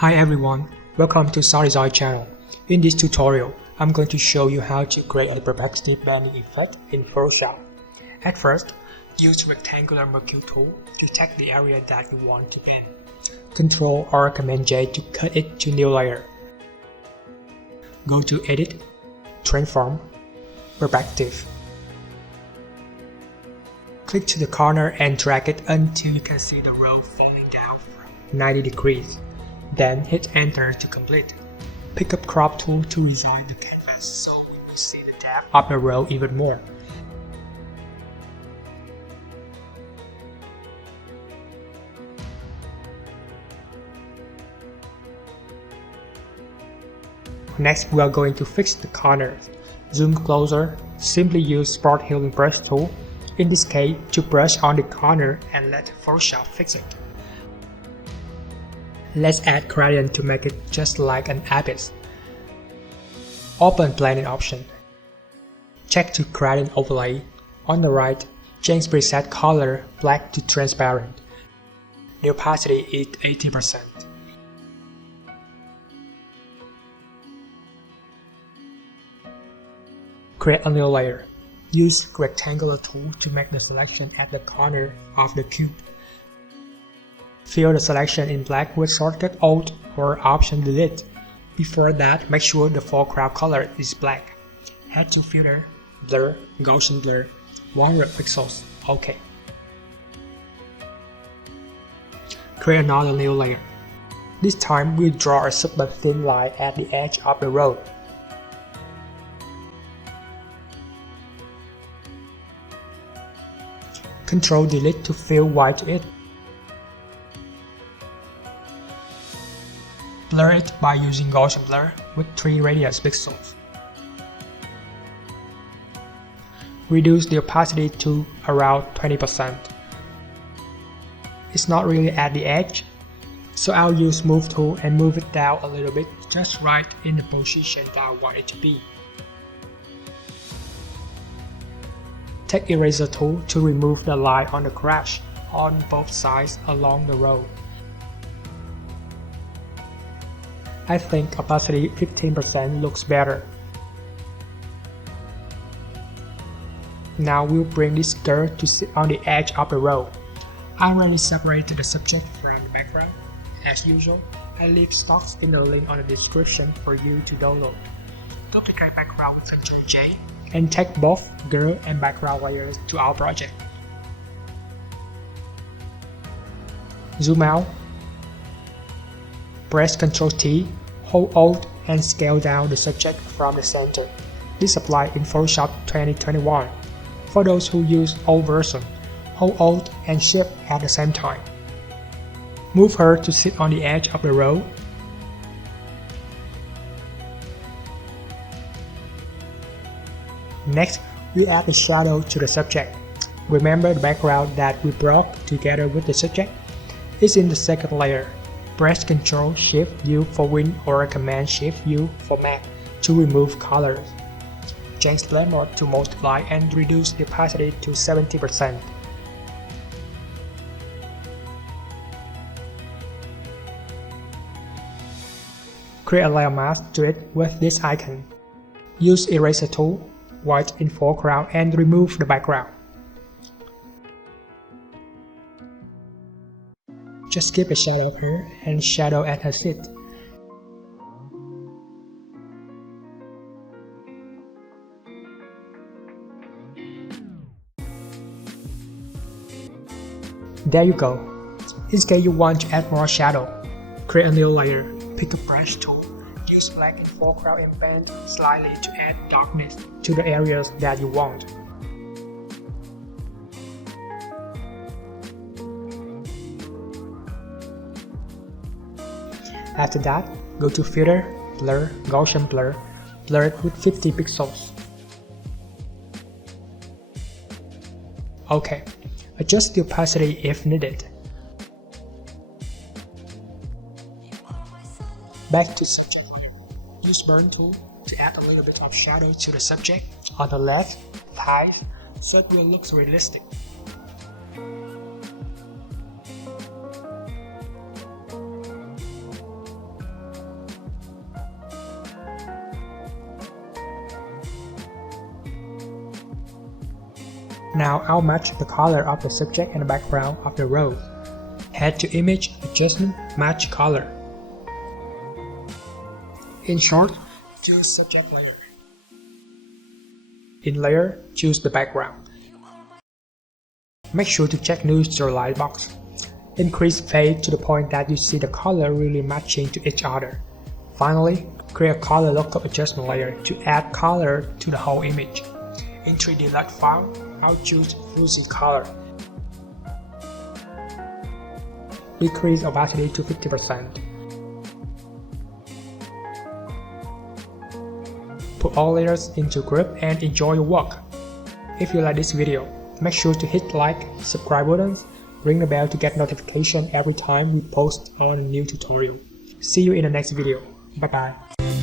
Hi everyone, welcome to SADESIGN channel. In this tutorial, I'm going to show you how to create a perspective bending effect in Photoshop. At first, use rectangular mercury tool to take the area that you want to bend. Ctrl or Command J to cut it to new layer. Go to Edit, Transform, Perspective. Click to the corner and drag it until you can see the row falling down 90 degrees. Then hit Enter to complete. Pick up Crop tool to resize the canvas so we will see the depth of the row even more. Next, we are going to fix the corners. Zoom closer, simply use Spot Healing Brush tool, in this case to brush on the corner and let Photoshop fix it. Let's add gradient to make it just like an abyss. Open blending option. Check to gradient overlay. On the right, change preset color black to transparent. The opacity is 80%. Create a new layer. Use rectangular tool to make the selection at the corner of the cube. Fill the selection in black with shortcut Alt or Option Delete. Before that, make sure the foreground color is black. Head to Filter, Blur, Gaussian Blur, 100 pixels, OK. Create another new layer. This time we'll draw a super thin line at the edge of the row. Ctrl Delete to fill white it. Blur it by using Gaussian Blur with 3 radius pixels. Reduce the opacity to around 20%. It's not really at the edge, so I'll use Move tool and move it down a little bit, just right in the position that I want it to be. Take Eraser tool to remove the line on the crash on both sides along the row. I think opacity 15% looks better. Now we'll bring this girl to sit on the edge of the row. I already separated the subject from the background. As usual, I leave stocks in the link on the description for you to download. Duplicate background with Ctrl J and take both girl and background layers to our project. Zoom out. Press Ctrl T, hold Alt and scale down the subject from the center. This applies in Photoshop 2021. For those who use old version, hold Alt and Shift at the same time. Move her to sit on the edge of the row. Next, we add a shadow to the subject. Remember the background that we brought together with the subject is in the second layer. Press Ctrl Shift U for Win or Command Shift U for Mac to remove colors. Change blend mode to multiply and reduce the opacity to 70%. Create a layer mask to it with this icon. Use Eraser tool, white in foreground and remove the background. Just keep a shadow of her and shadow at her seat. There you go. In case you want to add more shadow, create a new layer, pick a brush tool, use black in foreground and bend slightly to add darkness to the areas that you want. After that, go to Filter, Blur, Gaussian Blur, blur it with 50 pixels. OK, adjust the opacity if needed. Back to subject layer. Use Burn tool to add a little bit of shadow to the subject on the left, thigh, so it will look realistic. Now I'll match the color of the subject and the background of the rose. Head to Image, Adjustment, Match Color. In Short, choose Subject Layer. In Layer, choose the background. Make sure to check Neutral Light box. Increase fade to the point that you see the color really matching to each other. Finally, create a color lookup adjustment layer to add color to the whole image. In 3D LUT file, I'll choose Fuzzy Color. Decrease opacity to 50%. Put all layers into group and enjoy your work. If you like this video, make sure to hit like, subscribe buttons, ring the bell to get notification every time we post on a new tutorial. See you in the next video. Bye bye.